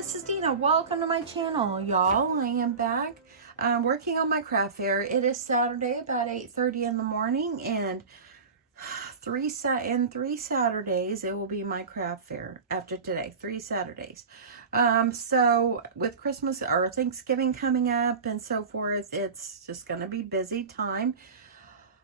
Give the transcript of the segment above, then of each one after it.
this is Deanna. Welcome to my channel, y'all. I am back working on my craft fair. It is Saturday, about 8:30 in the morning, and in 3 Saturdays it will be my craft fair after today. 3 Saturdays. So with Christmas or Thanksgiving coming up and so forth, it's just going to be busy time.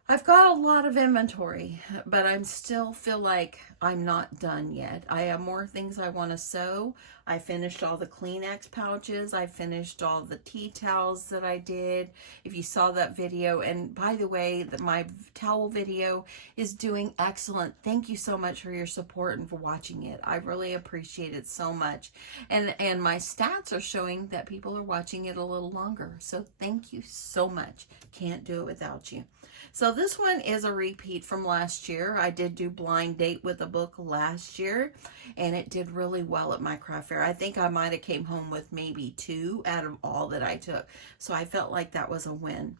I've got a lot of inventory, but I still feel like I'm not done yet. I have more things I want to sew. I finished all the Kleenex pouches. I finished all the tea towels that I did. If you saw that video, and by the way, my towel video is doing excellent. Thank you so much for your support and for watching it. I really appreciate it so much. And my stats are showing that people are watching it a little longer. So thank you so much. Can't do it without you. So this one is a repeat from last year. I did do Blind Date with a Book last year, and it did really well at my craft fair. I think I might have came home with maybe 2 out of all that I took. So I felt like that was a win.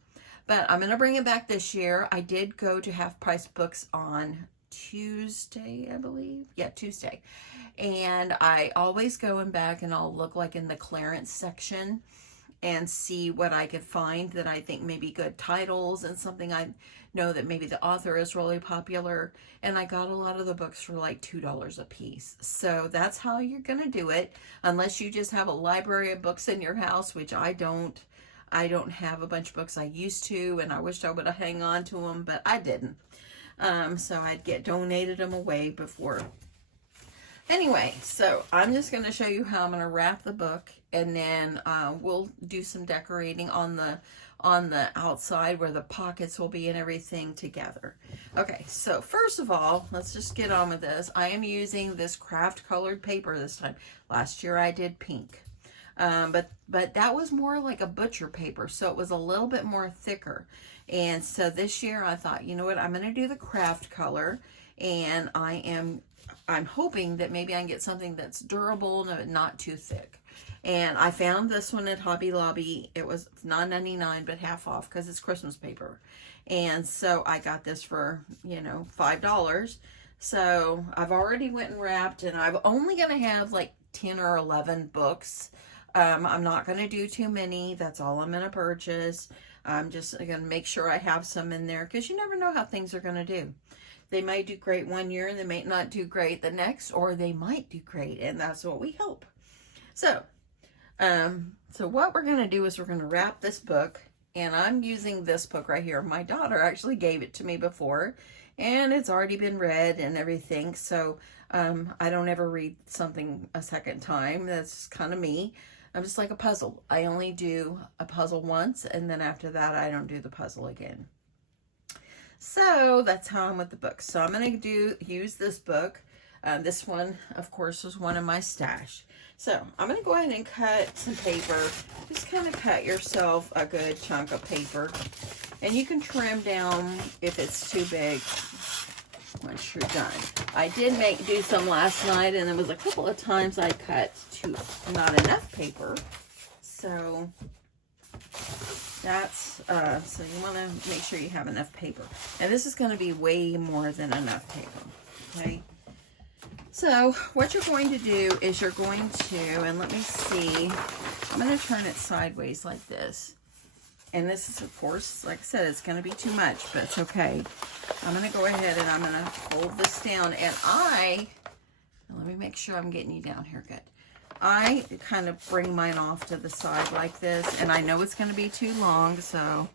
But I'm going to bring it back this year. I did go to Half Price Books on Tuesday, I believe. Yeah, Tuesday. And I always go in back and I'll look like in the clearance section and see what I could find that I think maybe good titles and something I know that maybe the author is really popular. And I got a lot of the books for like $2 a piece. So that's how you're going to do it, unless you just have a library of books in your house, which I don't. I don't have a bunch of books. I used to, and I wished I would have hung on to them, but I didn't. So I'd get donated them away before. Anyway, so I'm just going to show you how I'm going to wrap the book, and then we'll do some decorating on the outside where the pockets will be and everything together. Okay, so first of all, let's just get on with this. I am using this craft colored paper this time. Last year I did pink, but that was more like a butcher paper, so it was a little bit more thicker. And so this year I thought, you know what, I'm going to do the craft color, and I'm hoping that maybe I can get something that's durable and not too thick. And I found this one at Hobby Lobby. It was $9.99, but half off because it's Christmas paper. And so I got this for, $5. So I've already went and wrapped, and I'm only going to have like 10 or 11 books. I'm not going to do too many. That's all I'm going to purchase. I'm just going to make sure I have some in there because you never know how things are going to do. They might do great one year and they may not do great the next, or they might do great, and that's what we hope. So, what we're going to do is we're going to wrap this book, and I'm using this book right here. My daughter actually gave it to me before, and it's already been read and everything, so I don't ever read something a second time. That's kind of me. I'm just like a puzzle. I only do a puzzle once, and then after that, I don't do the puzzle again. So that's how I'm with the book. So I'm going to use this book. This one, of course, was one of my stash. So I'm going to go ahead and cut some paper. Just kind of cut yourself a good chunk of paper. And you can trim down if it's too big once you're done. I did do some last night, and there was a couple of times I cut not enough paper. So that's, so you want to make sure you have enough paper. And this is going to be way more than enough paper, okay? So what you're going to do is you're going to, and let me see, I'm going to turn it sideways like this. And this is, of course, like I said, it's going to be too much, but it's okay. I'm going to go ahead and I'm going to fold this down. And let me make sure I'm getting you down here good. I kind of bring mine off to the side like this, and I know it's going to be too long, so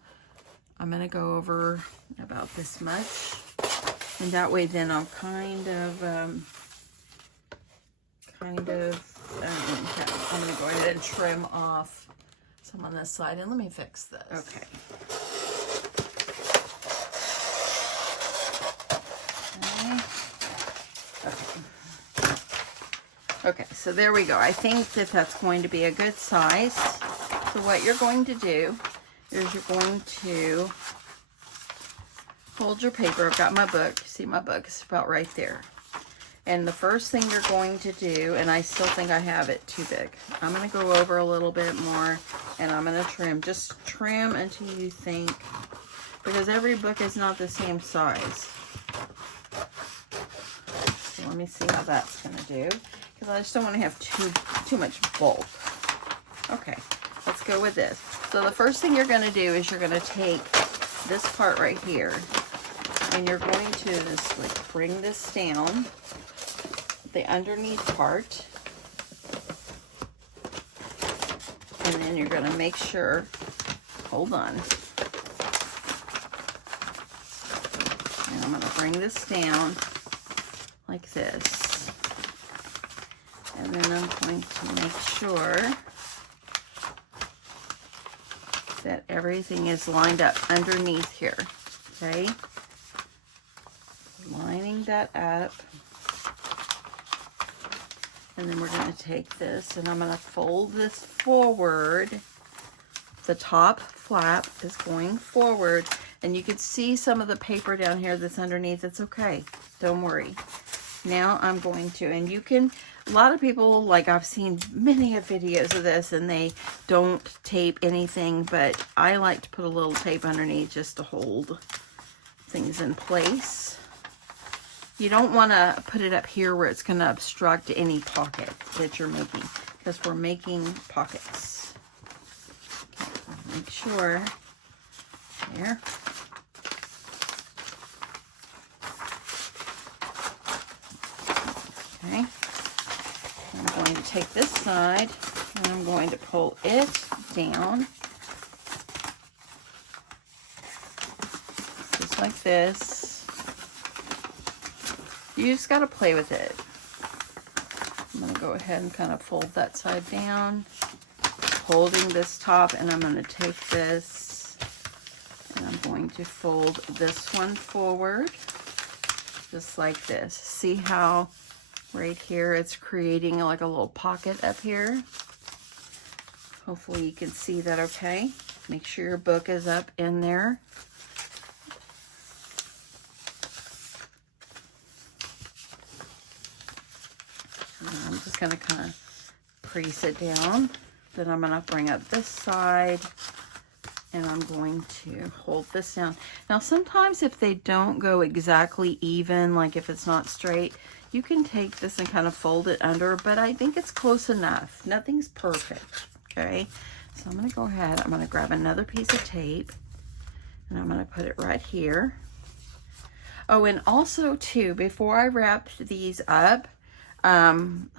I'm going to go over about this much, and that way then I'll kind of, I'm going to go ahead and trim off some on this side, and let me fix this. Okay. Okay, so there we go. I think that that's going to be a good size. So what you're going to do is you're going to hold your paper. I've got my book. See, my book is about right there. And the first thing you're going to do, and I still think I have it too big, I'm going to go over a little bit more, and I'm going to trim. Just trim until you think, because every book is not the same size. So let me see how that's going to do. because I just don't want to have too much bulk. Okay, let's go with this. So the first thing you're going to do is you're going to take this part right here, and you're going to just like bring this down, the underneath part, and then you're going to make sure, hold on, and I'm going to bring this down like this, and then I'm going to make sure that everything is lined up underneath here, okay? Lining that up. And then we're going to take this and I'm going to fold this forward. The top flap is going forward, and you can see some of the paper down here that's underneath. It's okay, don't worry. Now I'm going to, and you can, a lot of people, like I've seen many of videos of this and they don't tape anything, but I like to put a little tape underneath just to hold things in place. You don't want to put it up here where it's going to obstruct any pocket that you're making, because we're making pockets. Okay, make sure there. Okay, I'm going to take this side and I'm going to pull it down just like this. You just got to play with it. I'm going to go ahead and kind of fold that side down, holding this top, and I'm going to take this and I'm going to fold this one forward just like this. See how right here it's creating like a little pocket up here? Hopefully you can see that okay. Make sure your book is up in there. And I'm just going to kind of crease it down. Then I'm going to bring up this side and I'm going to hold this down. Now sometimes if they don't go exactly even, like if it's not straight, you can take this and kind of fold it under, but I think it's close enough. Nothing's perfect, okay? So I'm going to go ahead, I'm going to grab another piece of tape, and I'm going to put it right here. Oh, and also too, before I wrap these up, and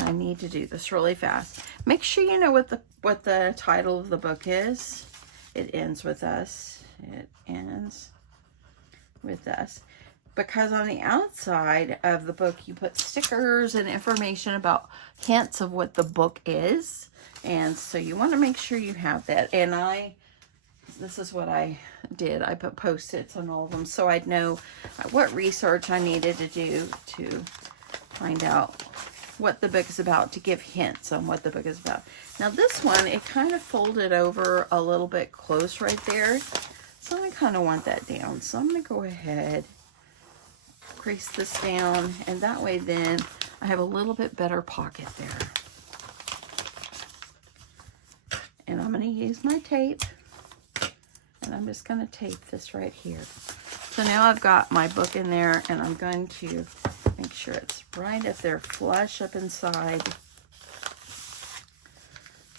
I need to do this really fast, make sure you know what the title of the book is. It ends with us. It ends with us. Because on the outside of the book, you put stickers and information about hints of what the book is. And so you want to make sure you have that. And this is what I did. I put Post-its on all of them so I'd know what research I needed to do to find out what the book is about, to give hints on what the book is about. Now this one, it kind of folded over a little bit close right there. So I kind of want that down. So I'm going to go ahead, crease this down, and that way then I have a little bit better pocket there. And I'm going to use my tape, and I'm just going to tape this right here. So now I've got my book in there, and I'm going to make sure it's right up there, flush up inside,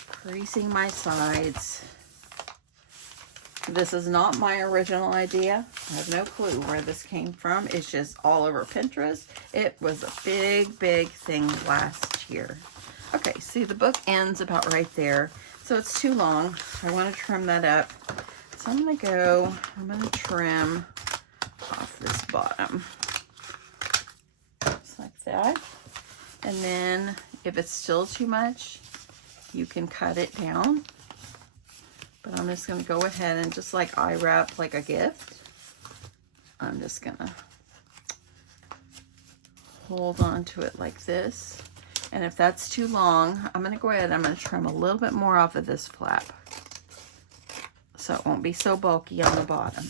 creasing my sides. This is not my original idea. I have no clue where this came from. It's just all over Pinterest. It was a big, big thing last year. Okay, see, the book ends about right there. So it's too long. I want to trim that up. So I'm going to trim off this bottom. Just like that. And then if it's still too much, you can cut it down. But I'm just going to go ahead and just like I wrap like a gift, I'm just going to hold on to it like this. And if that's too long, I'm going to go ahead and I'm going to trim a little bit more off of this flap, so it won't be so bulky on the bottom.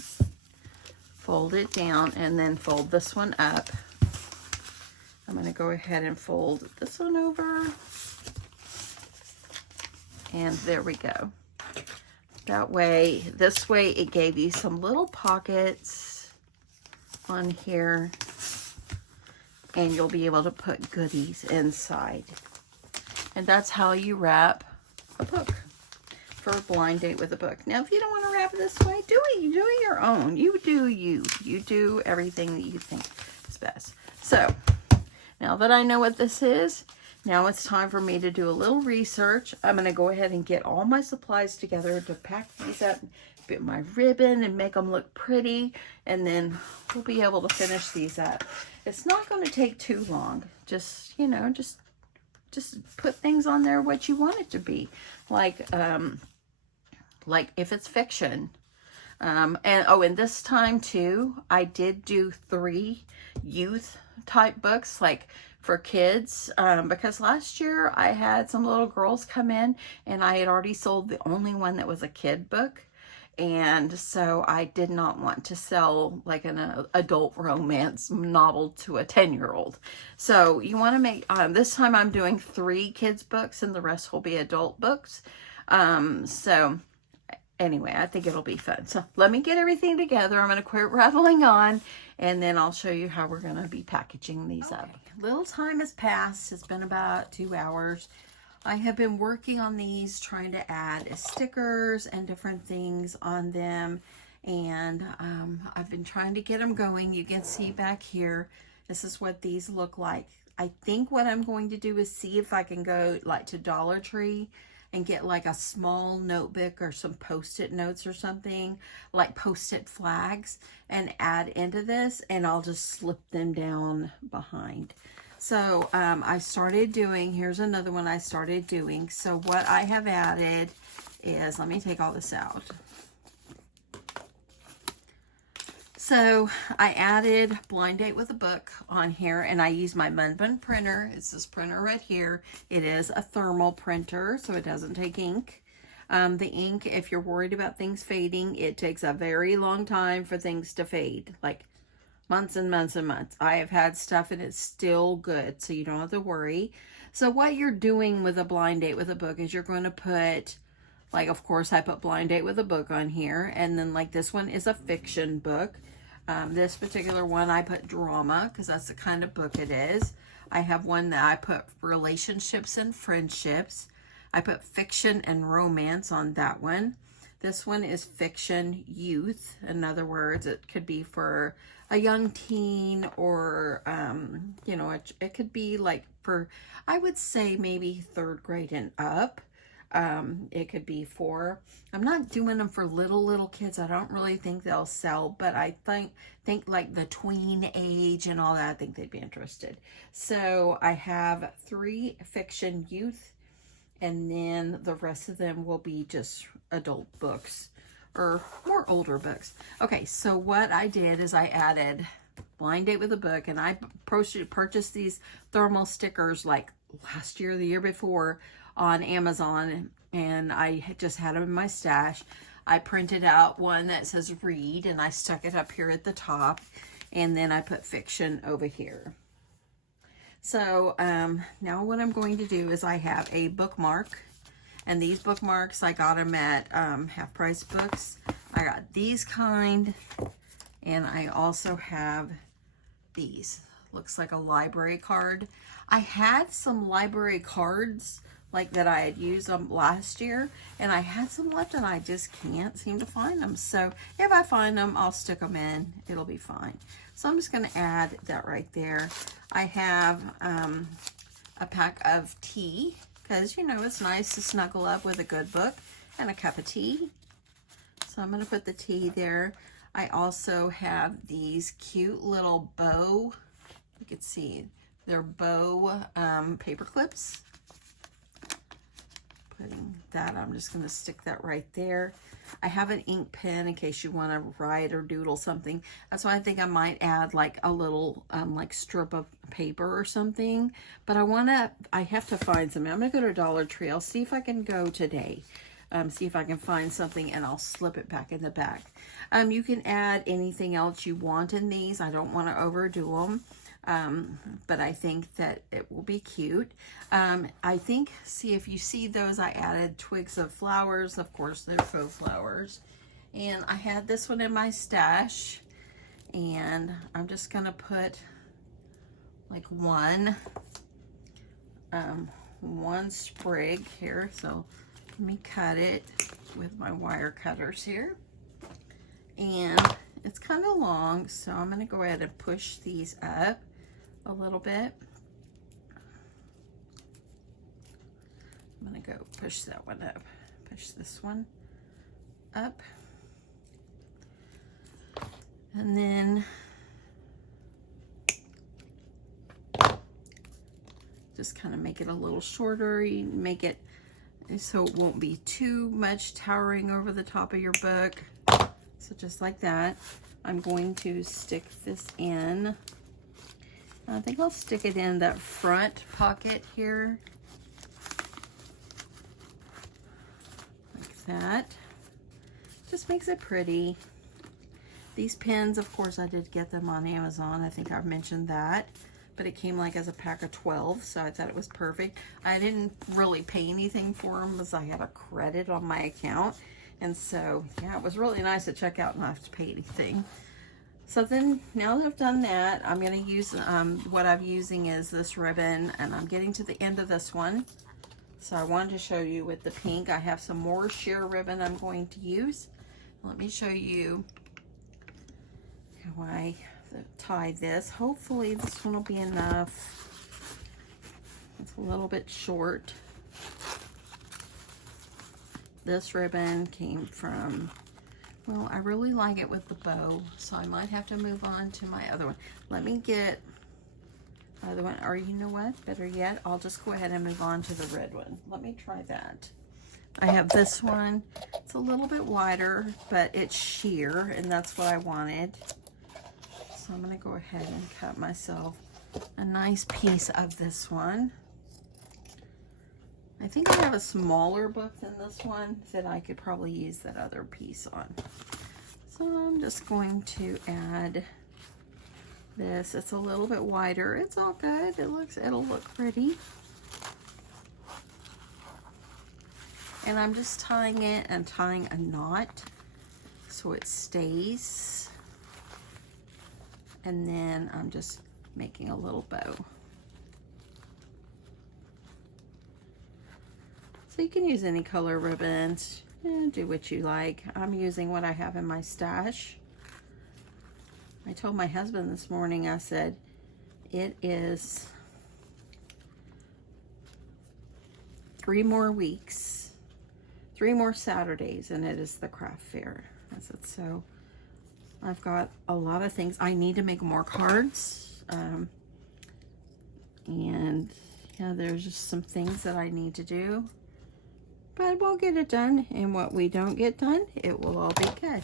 Fold it down and then fold this one up. I'm going to go ahead and fold this one over. And there we go. That way, this way it gave you some little pockets on here. and you'll be able to put goodies inside. And that's how you wrap a book for a blind date with a book. Now, if you don't want to wrap it this way, do your own. You do you. You do everything that you think is best. So, now that I know what this is, now it's time for me to do a little research. I'm going to go ahead and get all my supplies together to pack these up, get my ribbon and make them look pretty, and then we'll be able to finish these up. It's not going to take too long. Just, you know, just put things on there what you want it to be. Like if it's fiction. And this time too, I did do 3 youth type books, like for kids, because last year I had some little girls come in and I had already sold the only one that was a kid book. And so I did not want to sell like an adult romance novel to a 10-year-old. So you want to make, this time I'm doing 3 kids books and the rest will be adult books. So anyway, I think it'll be fun. So let me get everything together. I'm going to quit rattling on, and then I'll show you how we're going to be packaging these up. Little time has passed. It's been about 2 hours. I have been working on these, trying to add stickers and different things on them. And I've been trying to get them going. You can see back here, this is what these look like. I think what I'm going to do is see if I can go like to Dollar Tree and get like a small notebook or some post-it notes or something, like post-it flags, and add into this, and I'll just slip them down behind. So I started doing, here's another one I started doing. So what I have added is, let me take all this out. So I added Blind Date with a Book on here, and I use my Bun Bun printer. It's this printer right here. It is a thermal printer, so it doesn't take ink. The ink, if you're worried about things fading, it takes a very long time for things to fade, like months and months and months. I have had stuff and it's still good, so you don't have to worry. So what you're doing with a Blind Date with a Book is you're going to put, like, of course, I put Blind Date with a Book on here, and then like this one is a fiction book. This particular one I put drama because that's the kind of book it is. I have one that I put relationships and friendships. I put fiction and romance on that one. This one is fiction youth. In other words, it could be for a young teen, or you know, it could be like for, I would say maybe 3rd grade and up. It could be for, I'm not doing them for little kids. I don't really think they'll sell, but I think like the tween age and all that, I think they'd be interested. So I have 3 fiction youth, and then the rest of them will be just adult books or more older books. Okay, so what I did is I added Blind Date with a Book, and I purchased these thermal stickers like last year or the year before on Amazon, and I just had them in my stash. I printed out one that says read, and I stuck it up here at the top, and then I put fiction over here. So now what I'm going to do is I have a bookmark, and these bookmarks, I got them at Half Price Books. I got these kind, and I also have these. Looks like a library card. I had some library cards like that I had used them last year, and I had some left and I just can't seem to find them. So if I find them, I'll stick them in. It'll be fine. So I'm just going to add that right there. I have a pack of tea, because, you know, it's nice to snuggle up with a good book, and a cup of tea. So I'm going to put the tea there. I also have these cute little bow, you can see, they're bow paper clips. Putting that, I'm just going to stick that right there. I have an ink pen in case you want to write or doodle something. That's why I think I might add like a little like strip of paper or something. But I have to find something. I'm going to go to Dollar Tree. I'll see if I can go today. See if I can find something, and I'll slip it back in the back. You can add anything else you want in these. I don't want to overdo them. But I think that it will be cute. I think, see, if you see those, I added twigs of flowers. Of course, they're faux flowers. And I had this one in my stash. And I'm just going to put like one sprig here. So let me cut it with my wire cutters here. And it's kind of long, so I'm going to go ahead and push these up a little bit. I'm going to go push that one up, push this one up. And then just kind of make it a little shorter. You make it so it won't be too much towering over the top of your book. So just like that. I'm going to stick this in. I think I'll stick it in that front pocket here. Like that. Just makes it pretty. These pins, of course, I did get them on Amazon. I think I've mentioned that. But it came like as a pack of 12, so I thought it was perfect. I didn't really pay anything for them because I had a credit on my account. And so, yeah, it was really nice to check out and not have to pay anything. So then, now that I've done that, I'm going to use, what I'm using is this ribbon, and I'm getting to the end of this one. So I wanted to show you with the pink. I have some more sheer ribbon I'm going to use. Let me show you how I tie this. Hopefully this one will be enough. It's a little bit short. This ribbon came from, well, I really like it with the bow, so I might have to move on to my other one. Let me get the other one, or you know what, better yet, I'll just go ahead and move on to the red one. Let me try that. I have this one. It's a little bit wider, but it's sheer, and that's what I wanted. So I'm going to go ahead and cut myself a nice piece of this one. I think I have a smaller book than this one that I could probably use that other piece on. So I'm just going to add this. It's a little bit wider. It's all good. It'll look pretty. And I'm just tying it and tying a knot so it stays. And then I'm just making a little bow. So you can use any color ribbons, do what you like. I'm using what I have in my stash. I told my husband this morning, I said, it is 3 more weeks, 3 more Saturdays, and it is the craft fair. I said, so I've got a lot of things. I need to make more cards. And yeah, there's just some things that I need to do. But we'll get it done, and what we don't get done, it will all be good.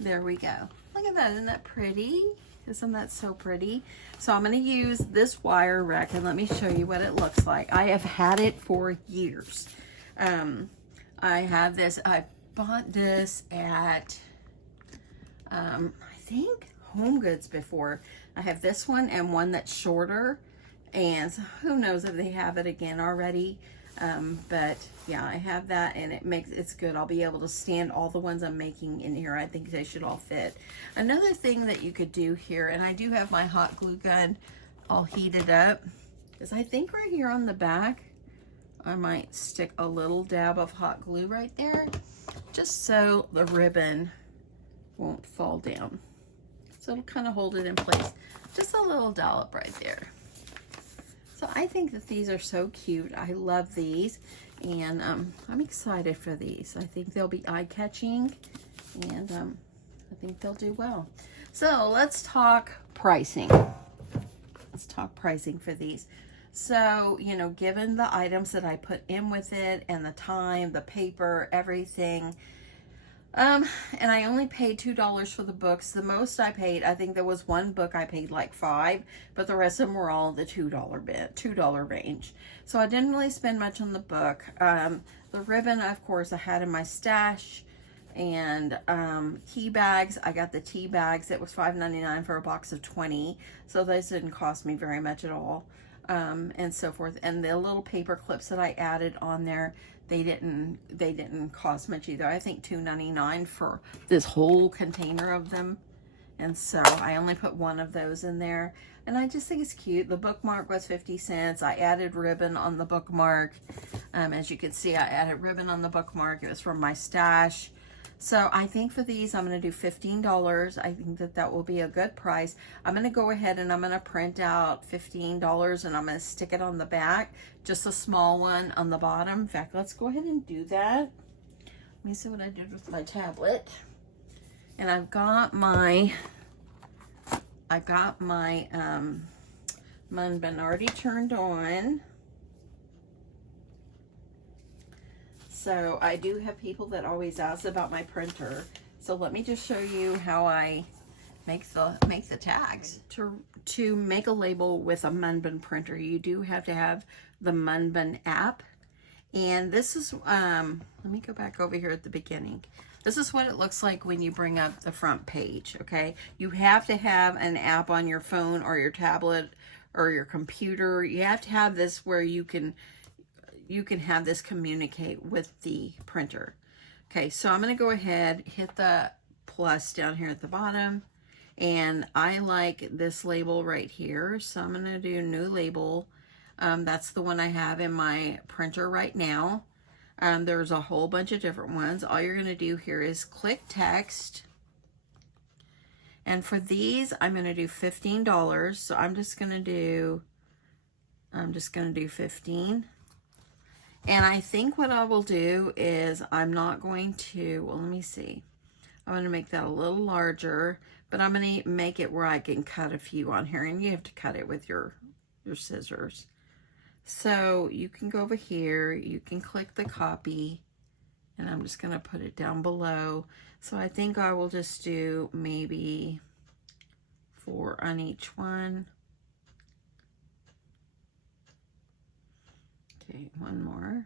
There we go. Look at that, isn't that pretty? Isn't that so pretty? So I'm gonna use this wire rack, and let me show you what it looks like. I have had it for years. I have this, I bought this at, I think Home Goods before. I have this one and one that's shorter, and who knows if they have it again already. But yeah, I have that, and it's good. I'll be able to stand all the ones I'm making in here. I think they should all fit. Another thing that you could do here, and I do have my hot glue gun all heated up, is I think right here on the back, I might stick a little dab of hot glue right there, just so the ribbon won't fall down. So it'll kind of hold it in place. Just a little dollop right there. So I think that these are so cute. I love these, and I'm excited for these. I think they'll be eye-catching, and I think they'll do well. So let's talk pricing. Let's talk pricing for these. So, you know, given the items that I put in with it and the time, the paper, everything, and I only paid $2 for the books. The most I paid, I think there was one book I paid like $5, but the rest of them were all the $2 range. So I didn't really spend much on the book. The ribbon, of course, I had in my stash, and tea bags. I got the tea bags. It was $5.99 for a box of 20, so those didn't cost me very much at all, and so forth. And the little paper clips that I added on there, they didn't cost much either. I think $2.99 for this whole container of them. And so I only put one of those in there. And I just think it's cute. The bookmark was 50 cents. I added ribbon on the bookmark. As you can see, I added ribbon on the bookmark. It was from my stash. So I think for these, I'm going to do $15. I think that that will be a good price. I'm going to go ahead and I'm going to print out $15 and I'm going to stick it on the back. Just a small one on the bottom. In fact, let's go ahead and do that. Let me see what I did with my tablet. And I've got my Munbin already turned on. So I do have people that always ask about my printer. So let me just show you how I make the tags. To make a label with a Munbin printer, you do have to have the Munbin app. And this is, let me go back over here at the beginning. This is what it looks like when you bring up the front page, okay? You have to have an app on your phone or your tablet or your computer. You have to have this where you can have this communicate with the printer. Okay, so I'm going to go ahead, hit the plus down here at the bottom. And I like this label right here. So I'm going to do new label. That's the one I have in my printer right now. There's a whole bunch of different ones. All you're going to do here is click text. And for these, I'm going to do $15. So I'm just going to do 15. And I think what I will do is I'm not going to, well, let me see. I'm going to make that a little larger, but I'm going to make it where I can cut a few on here, and you have to cut it with your scissors. So you can go over here, you can click the copy, and I'm just going to put it down below. So I think I will just do maybe 4 on each one. Okay, one more.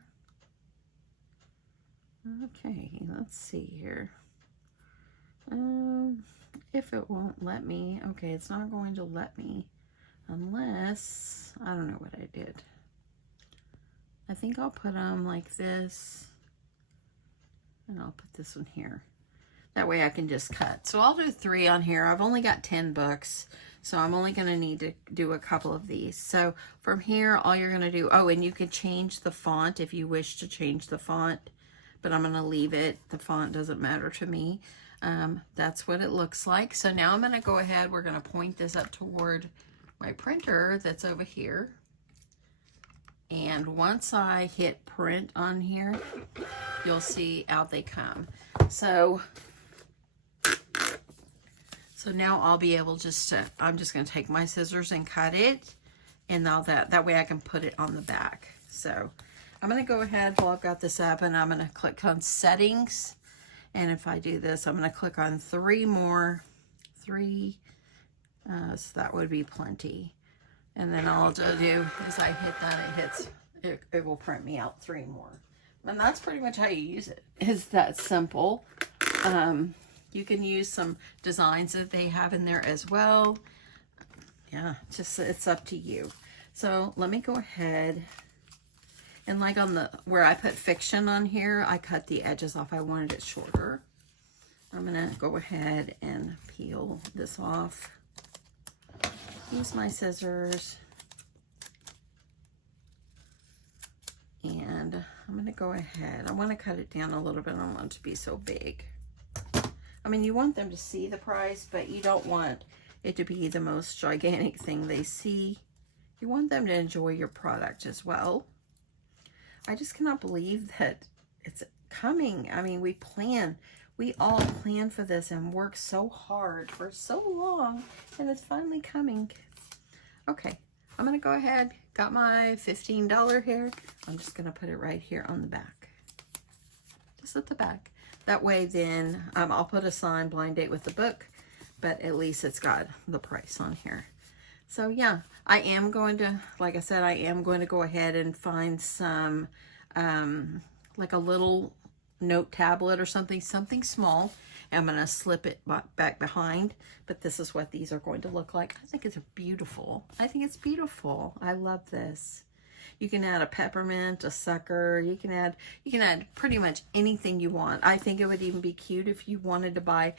Okay, let's see here. If it won't let me, okay, it's not going to let me unless, I don't know what I did. I think I'll put them like this, and I'll put this one here. That way I can just cut. So I'll do 3 on here. I've only got 10 books, so I'm only going to need to do a couple of these. So from here, all you're going to do, oh, and you can change the font if you wish to change the font, but I'm going to leave it. The font doesn't matter to me. That's what it looks like. So now I'm going to go ahead. We're going to point this up toward my printer that's over here. And once I hit print on here, you'll see out they come. So now I'll be able just to, I'm just going to take my scissors and cut it. And now that way I can put it on the back. So I'm going to go ahead while I've got this up, and I'm going to click on settings. And if I do this, I'm going to click on 3 more. 3. So that would be plenty. And then all I'll do is I hit that, it will print me out 3 more. And that's pretty much how you use it. It's that simple. You can use some designs that they have in there as well. Yeah, just it's up to you. So let me go ahead. And like on the, where I put fiction on here, I cut the edges off. I wanted it shorter. I'm going to go ahead and peel this off. Use my scissors. And I'm going to go ahead. I want to cut it down a little bit. I don't want it to be so big. I mean, you want them to see the price, but you don't want it to be the most gigantic thing they see. You want them to enjoy your product as well. I just cannot believe that it's coming. I mean, we all plan for this and work so hard for so long, and it's finally coming. Okay, I'm going to go ahead. Got my $15 here. I'm just going to put it right here on the back. Just at the back. That way then I'll put a sign, blind date with the book, but at least it's got the price on here. So yeah, I am going to, like I said, I am going to go ahead and find some, like a little note tablet or something small. I'm going to slip it back behind, but this is what these are going to look like. I think it's beautiful. I think it's beautiful. I love this. You can add a peppermint, a sucker. You can add pretty much anything you want. I think it would even be cute if you wanted to buy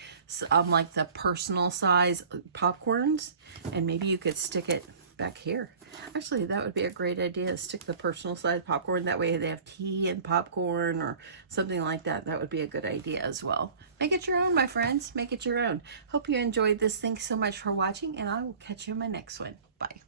like the personal size popcorns, and maybe you could stick it back here. Actually, that would be a great idea. Stick the personal size popcorn. That way they have tea and popcorn or something like that. That would be a good idea as well. Make it your own, my friends. Make it your own. Hope you enjoyed this. Thanks so much for watching, and I will catch you in my next one. Bye.